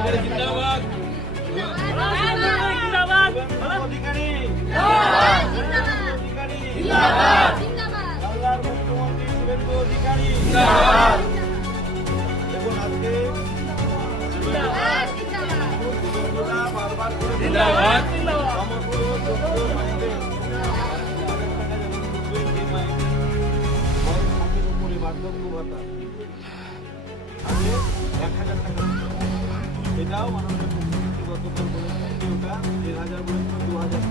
জিন্দাবাদ অধিকারী আল্লাহর মুখ্যমন্ত্রী শুভেন্দু অধিকারী দেখুন আজকে বারবার করে জিন্দাবাদ সমগ্র যোগ্য মায়েদের মায়েদের উপরে বার্ধক্য ভাতা আগে ১,০০০ টাকা এটাও মাননীয় মুখ্যমন্ত্রী গতকাল বলেছেন যে ওটা ১,০০০ বলেছেন ২,০০০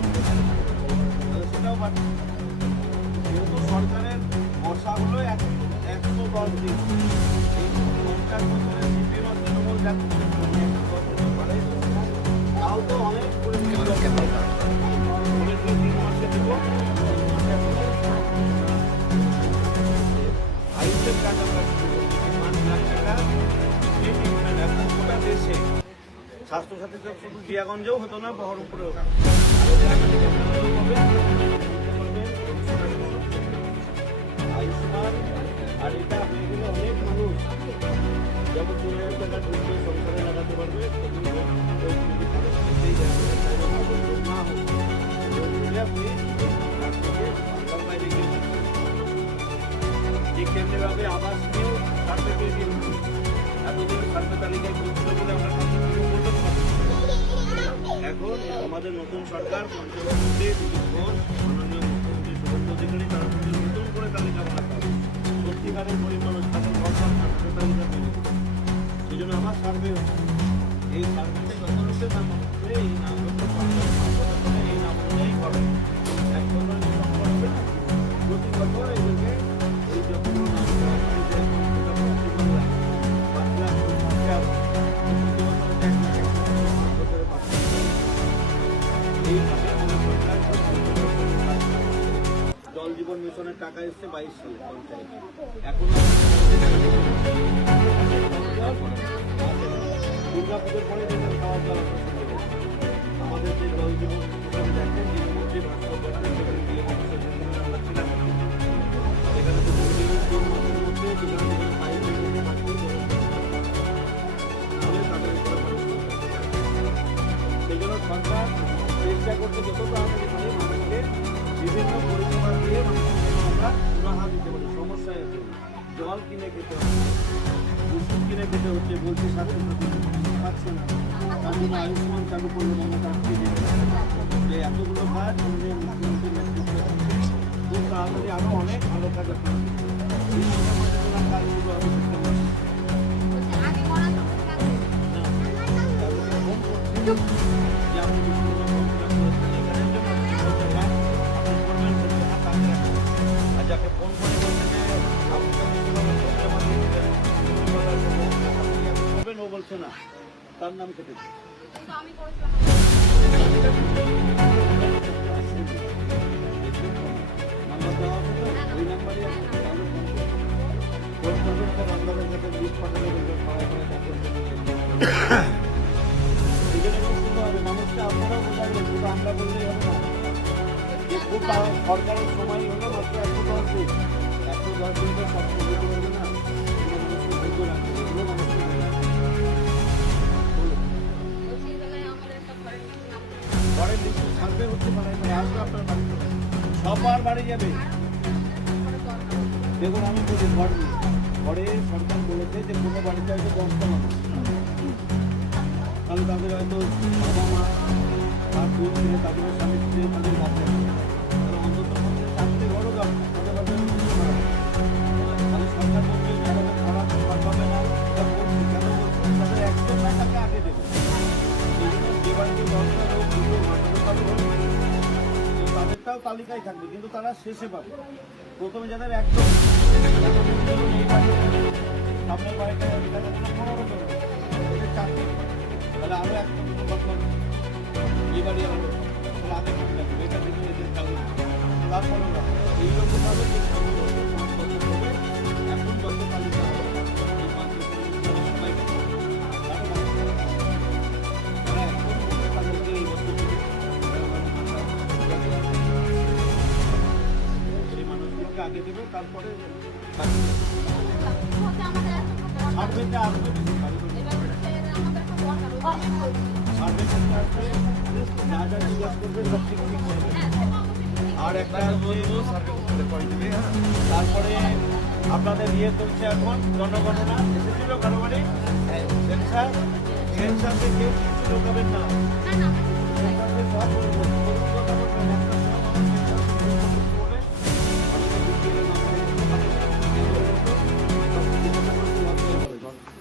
সেটাও বাড়ছে যেহেতু সরকারের বর্ষা হলো ১১০ দিন এই ৫০ বছরের সিপিএম তৃণমূল জাতীয় তাও তো অনেক করে ৩ মাসে দেব আইসের কাজ আমরা ৫ লাখ টাকা এখন গোটা দেশে স্বাস্থ্যসাথীটা শুধু জিয়াগঞ্জেও হতো না বহরমপুরেও আয়ুষ্মান আর এটা হয়ে গেলে অনেক মানুষ যেমন ৩,০০০ টাকা ঢুকবে সংসারে লাগাতে পারবে যে কেন্দ্রীয়ভাবে আবাস নিয়েও সার্ভে করে দিয়ে এতদিন সার্ভে তালিকায় করছিল বলে আমরা বলতে পারছি এখন আমাদের নতুন সরকার পঞ্চমন্ত্রী দিলীপ ঘোষ মাননীয় মুখ্যমন্ত্রী শুভেন্দু অধিকারী তারা নতুন করে তালিকা বানাতে হবে সত্যিকারের গরিব মানুষ তাদের সরকার সার্ভে তালিকা তৈরি করবে সেই জন্য আমার সার্ভে হচ্ছে এই সার্ভেতে যত লোকের নাম হবে এই নাম এই নাম অনুযায়ী করে এক ধরনের নিয়ম করবে না প্রতি বছর এদেরকে এই যতগুলো নাম জল জীবন মিশনের টাকা এসছে ২২ সালে পঞ্চায়েত এখন দুর্গাপুজোর পরে দেখবেন খাওয়া জল আমাদের যে জল জীবন মিশনে দেখেন দীনমন্ত্রী ভাস্কর এখানে তো ৩ মাসের মধ্যে সেই জন্য সরকার চেষ্টা করতে যত তাড়াতাড়ি পারে মানুষকে বিভিন্ন পরিষেবা দিয়ে মানুষের আমরা সুরাহা দিতে পারি সমস্যায় আছে জল কিনে খেতে হচ্ছে ওষুধ কিনে খেতে হচ্ছে বলছে স্বাস্থ্যসাথী পাচ্ছে না তার জন্য আয়ুষ্মান চালু করলো মমতা আটকে যে এতগুলো কাজ আমাদের মুখ্যমন্ত্রীর নেতৃত্বে খুব তাড়াতাড়ি আরও অনেক ভালো কাজ আছে এই কাজগুলো আমি যাকে ফোন করে বলতে ও বলছে না তার নাম কেটেছে নাম্বার দেওয়া হবে ওই নাম্বারই ফোন করবেন আপনাদের কাছে লিস্ট পাঠালে বলবেন সবাই এই জন্য বুঝতে হবে মানুষকে আপনারাও বোঝাবেন শুধু আমরা বললেই হবে না খুব সরকারের সময় হলো মাত্র ১১০ দিন ১১০ দিন তো সব কিছু করবে না মানুষকে ধৈর্য রাখবে এগুলো মানুষকে ঘরের লিস্ট সার্ভে হচ্ছে পারে আসবে আপনার বাড়িতে সবার বাড়ি যাবে দেখুন আমি বলি ঘর নিয়ে ঘরে সরকার বলেছে যে কোনো বাড়িতে হয়তো ১০টা মানুষ তাহলে তাদের হয়তো বাবা মা তার বোন ছেলে তাদের স্বামী স্ত্রী তাদের বাচ্চা অন্তত মধ্যে ৪টে ঘরও যাবে তাদের বাচ্চা তাহলে সরকার বলছে যারা খারাপ পাবে না এটা বলছে কেন বলছে তাদের ১০০ টাকাকে আগে দেবে এই জন্য যে বাড়িতে ১০টা লোক দুটো মাথার হোক তাদেরটাও তালিকায় থাকবে কিন্তু তারা শেষে পাবে প্রথমে যাদের একদম সামনের বাড়িটা ১৫ জন ওদের ৪টে তাহলে আরও একটা দুটো বছর এই বাড়ি আরো আগে থাকবে এটা দেখে এদের চালু তারপরে এইরকমভাবে এখন যত তালিকা হবে এই ৫ বছরের সবাই তারা এখন তাদেরকে এই বছর সেই মানুষগুলোকে আগে দেবে তারপরে সার্ভেটা আসবে সার্ভে করতে আসবে, যা যা জিজ্ঞাসা করবে সব ঠিক ঠিক করবে। আর একটা তারপরে আপনাদের ইয়ে চলছে এখন জনগণনা এসেছিল কারো বাড়ি সেন্সার সেন্সারকে কেউ কিছু ঢোকাবেন না। সেন্সারকে সব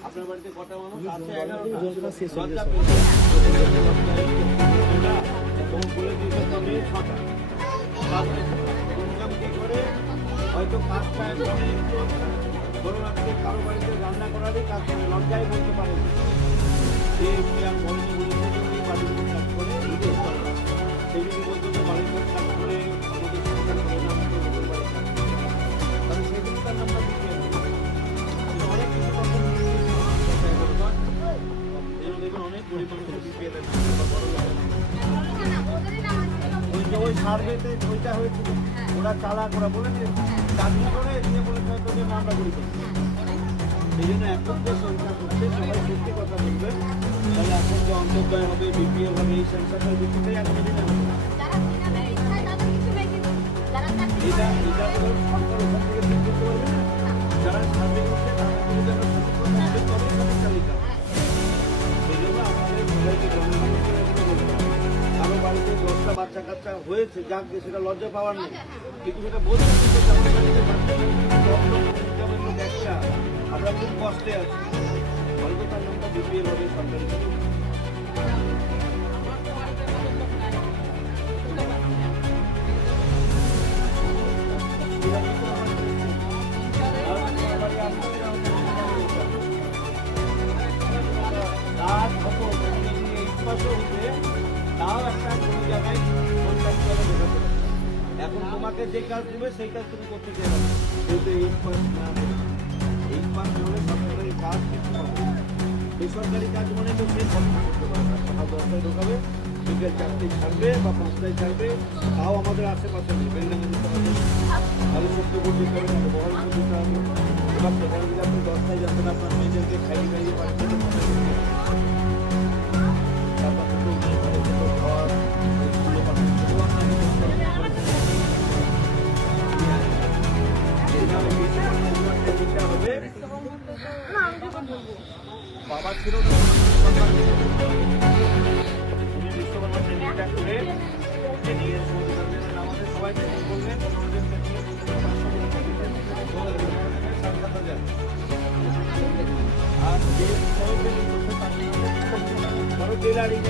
আপনার বাড়িতে কটা মানুষ আছে? 11টা শেষ হয়ে গেছে। বলে দিয়েছে তবে 6টা। হয়তো কাজটা ধরুন আজকে কারো বাড়িতে রান্না করারই কাজ করে লজ্জায় বলতে পারে যে আর বলেনি বলেছে যে বাড়ির কাজ করে সেই যদি বলতো যে বাড়ির কাজ করে আমাদের সংসার করে না আমাদের বাড়ির কাজ তাহলে সেদিন তার নামটা দিতে অনেক কিছু তখন দেখুন অনেক গরিব মানুষের বিপিএল ওই সার্ভেতে ওইটা হয়েছিল ওরা চালাক ওরা বলে দিয়েছে চাকরি করে দিয়ে বলেছে হয়তো যে আমরা করি সেই জন্য এখন যে সংখ্যা করছে সবাই সত্যি কথা বলবে তাহলে এখন যে অন্তর্দয় হবে বিপিএল হবে এই সংখ্যাটার ভিত্তিতেই আগামী দিনে হবে এটা তো সরকার ওখান থেকে ঠিক করতে পারবে না যারা সার্ভে করছে তারা তালিকা সেই জন্য আমাদের সবাইকে জনগণকে কারো বাড়িতে 10টা বাচ্চা কাচ্চা হয়েছে যাক সেটা লজ্জা পাওয়ার নেই কিন্তু সেটা বলতে একটা আমরা খুব কষ্টে আছি হয়তো তার নামটা বিপিএল হবে সরকারি তাও একটা কোনো জায়গায় এখন তোমাকে যে কাজ দেবে সেই কাজ তুমি করতে চাইবে যেহেতু 8 পাস না 8 পাস হলে সরকারি কাজ কিছু হবে বেসরকারি কাজ মানে তো সে সব করতে পারবে সকাল 10টায় ঢোকাবে বিকেল 4টায় ছাড়বে বা 5টায় ছাড়বে তাও আমাদের আশেপাশে নেই বেলডাঙ্গা দিতে হবে তাহলে সত্য করতে হবে না বহল করতে হবে এবার সেখানে যদি আপনি 10টায় যাবেন আপনার মেয়েদেরকে খাইয়ে খাইয়ে বাড়িতে বাবা ছিল বিশ্বকর্মা ট্রেনিংটা করে আমাদের সবাই ট্রেনিং করবেন আর যে ধরো টেলারিং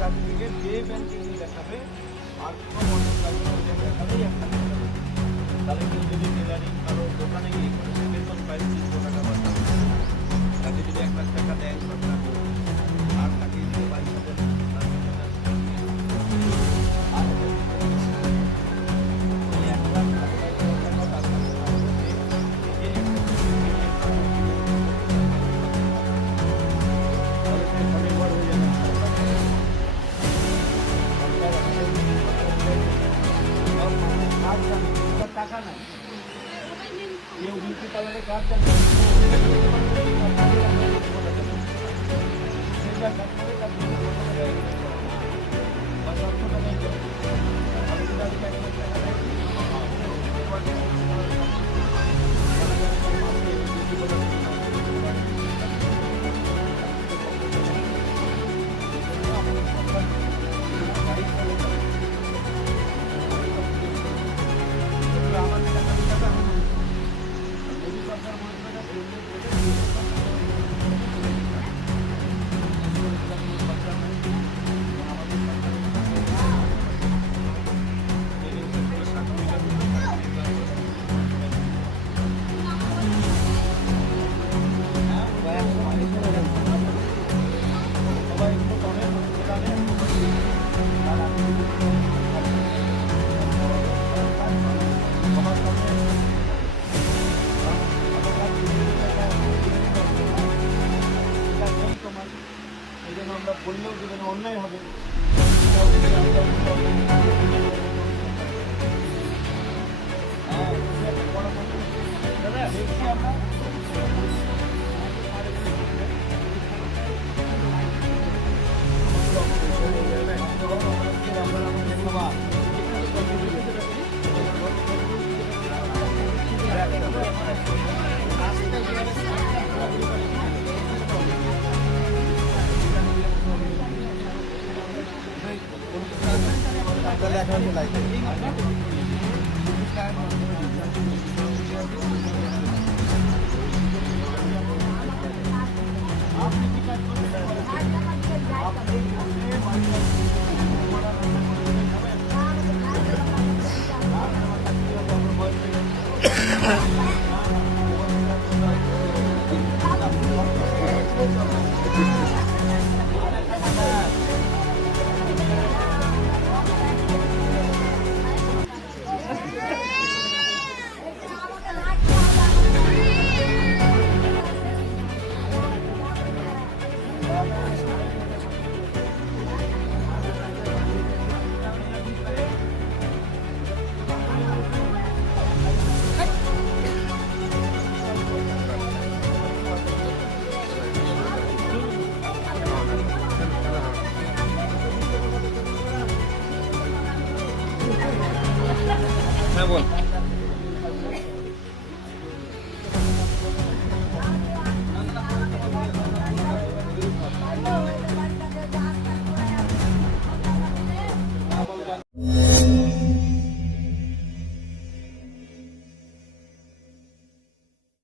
সার্টিফিকেট যে ব্যাংকে নিয়ে দেখাবে আর কোনো দেখাবেই একটা তাহলে কেউ যদি টেলারিং কারো দোকানে গিয়ে বেতন পাই 300 টাকা বা তাকে যদি 1 লাখ টাকা দেয় আর তাকে দিয়ে 22,000 টাকা নাই কেউ বিউটি পার্লারে কাজ জানে আমরা বললেও যেন অন্যায় হবে দাদা দেখছি আমরা